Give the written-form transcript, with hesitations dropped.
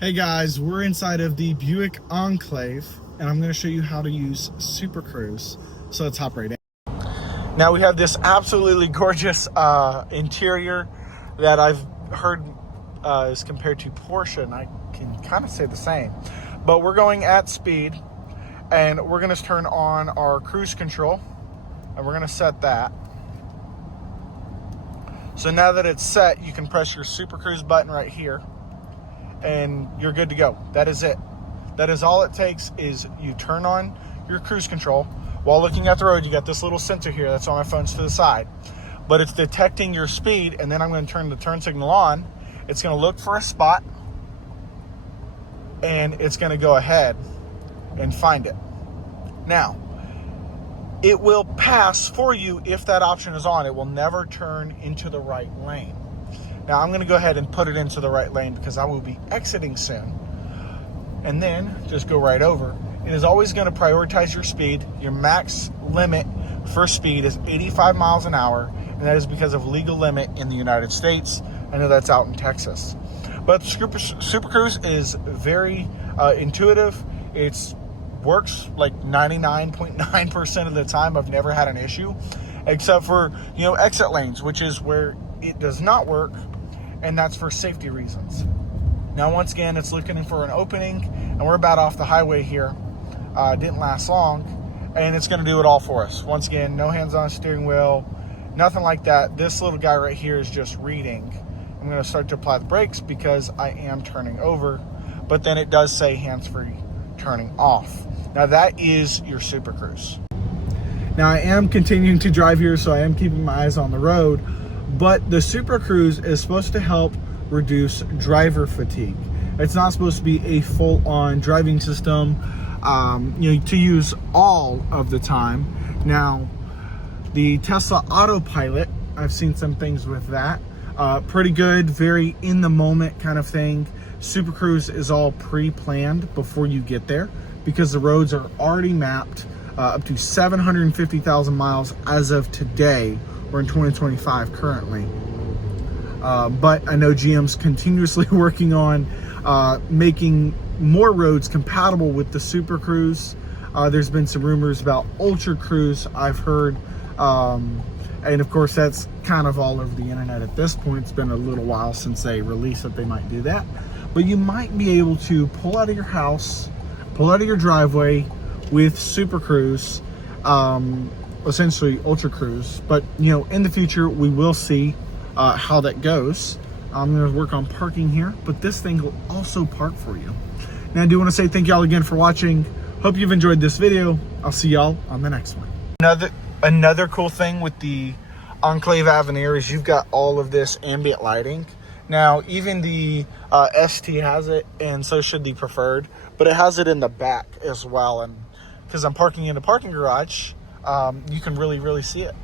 Hey guys, we're inside of the Buick Enclave and I'm going to show you how to use Super Cruise. So let's hop right in. Now we have this absolutely gorgeous interior that I've heard is compared to Porsche, and I can kind of say the same. But we're going at speed and we're going to turn on our cruise control and we're going to set that. So now that it's set, you can press your Super Cruise button right here and you're good to go. That is it. That is all it takes, is you turn on your cruise control. While looking at the road, you got this little sensor here that's on my phone's to the side. But it's detecting your speed, and then I'm going to turn the turn signal on. It's going to look for a spot, and it's going to go ahead and find it. Now, it will pass for you if that option is on. It will never turn into the right lane. Now I'm going to go ahead and put it into the right lane because I will be exiting soon. And then just go right over. It is always going to prioritize your speed. Your max limit for speed is 85 miles an hour, and that is because of legal limit in the United States. I know that's out in Texas. But Super Cruise is very intuitive. It works like 99.9% of the time. I've never had an issue, except for, exit lanes, which is where it does not work, and that's for safety reasons. Now, once again, it's looking for an opening, and we're about off the highway here. Didn't last long, and it's going to do it all for us. Once again, no hands on steering wheel, nothing like that. This little guy right here is just reading. I'm going to start to apply the brakes because I am turning over, but then it does say hands-free turning off. Now that is your Super Cruise. Now I am continuing to drive here, so I am keeping my eyes on the road, but the Super Cruise is supposed to help reduce driver fatigue. It's not supposed to be a full-on driving system, to use all of the time. Now, the Tesla Autopilot, I've seen some things with that. Pretty good, very in the moment kind of thing. Super Cruise is all pre-planned before you get there because the roads are already mapped up to 750,000 miles as of today. We're in 2025 currently. But I know GM's continuously working on making more roads compatible with the Super Cruise. There's been some rumors about Ultra Cruise, I've heard. And of course, that's kind of all over the internet at this point. It's been a little while since they released that they might do that. But you might be able to pull out of your house, pull out of your driveway with Super Cruise, essentially Ultra Cruise. But, in the future, we will see how that goes. I'm going to work on parking here, but this thing will also park for you. Now, I do want to say thank y'all again for watching. Hope you've enjoyed this video. I'll see y'all on the next one. Another cool thing with the Enclave Avenir is you've got all of this ambient lighting. Now, even the ST has it, and so should the Preferred, but it has it in the back as well. And because I'm parking in a parking garage, you can really see it.